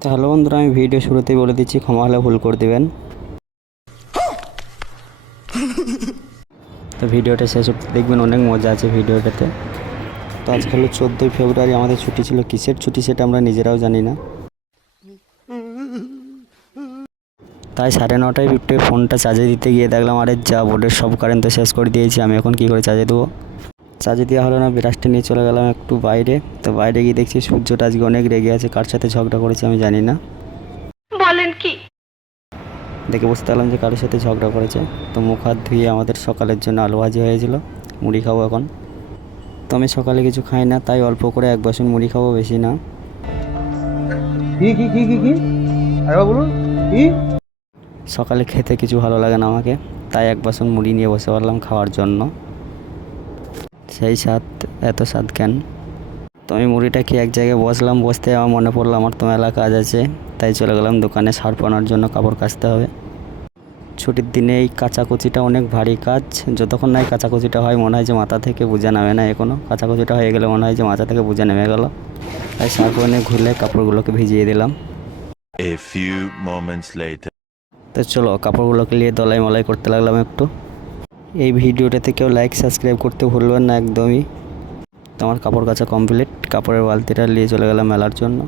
তো হ্যালো বন্ধুরা, আমি ভিডিও শুরুতেই বলে দিচ্ছি, ক্ষমা হলে ভুল করে দেবেন। তো ভিডিওটা শেষ অবধি দেখবেন, অনেক মজা আছে ভিডিওটাতে। তো আজকে হলো 14ই ফেব্রুয়ারি, আমাদের ছুটি ছিল। কিসের ছুটি সেটা আমরা নিজেরাও জানি না। তাই 9:30টায় উঠে ফোনটা চার্জে দিতে গিয়ে দেখলাম, আরে যা, বোর্ডের সব কারেন্ট তো শেষ করে দিয়েছি, আমি এখন কী করে চার্জে দেবো। চার্জে দেওয়া হলো না, বিরাজটা নিয়ে চলে গেলাম একটু বাইরে। তো বাইরে গিয়ে দেখছি সূর্যটা আজকে অনেক রেগে আছে, কার সাথে ঝগড়া করেছে আমি জানি না। বলেন কি? দেখে বুঝতে পারলাম যে কারোর সাথে ঝগড়া করেছে। তো মুখ হাত ধুয়ে আমাদের সকালের জন্য আলু ভাজি হয়েছিল, মুড়ি খাবো এখন। তো আমি সকালে কিছু খাই না, তাই অল্প করে এক বাসন মুড়ি খাবো, বেশি না। কি আরে বলুন কি? সকালে খেতে কিছু ভালো লাগে না আমাকে, তাই এক বাসন মুড়ি নিয়ে বসে পড়লাম খাওয়ার জন্য। সেই স্বাদ, এত স্বাদ কেন? তো আমি মুড়িটা খেয়ে এক জায়গায় বসলাম, বসতে আমার মনে পড়লো আমার তো মেলা কাজ আছে, তাই চলে গেলাম দোকানে শার্ট আনার জন্য, কাপড় কাচতে হবে। ছুটির দিনে এই কাচাকুচিটা অনেক ভারী কাজ। যতক্ষণ না এই কাচাকুচিটা হয় মনে হয় যে মাথা থেকে বোঝা নামে না, এখনও কাচাকুচিটা হয়ে গেলে মনে হয় যে মাথা থেকে বোঝা নেমে গেল। তাই শার্ট এনে ঘুরলে কাপড়গুলোকে ভিজিয়ে দিলাম। A few moments later. তো চলো কাপড়গুলোকে নিয়ে দলাই মলাই করতে লাগলাম একটু। এই ভিডিওটাতে কেউ লাইক সাবস্ক্রাইব করতে ভুলবেন না একদমই। তো আমার কাপড় কাচা কমপ্লিট, কাপড়ের বালতিটা নিয়ে চলে গেলাম মেলার জন্য।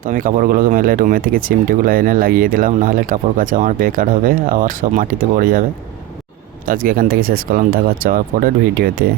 তো আমি কাপড়গুলোকে মেলে রুমে থেকে চিমটিগুলো এনে লাগিয়ে দিলাম, নাহলে কাপড় কাচা আমার বেকার হবে, আবার সব মাটিতে পড়ে যাবে। তো আজকে এখান থেকে শেষ করলাম, দেখা হচ্ছে আবার পরের ভিডিওতে।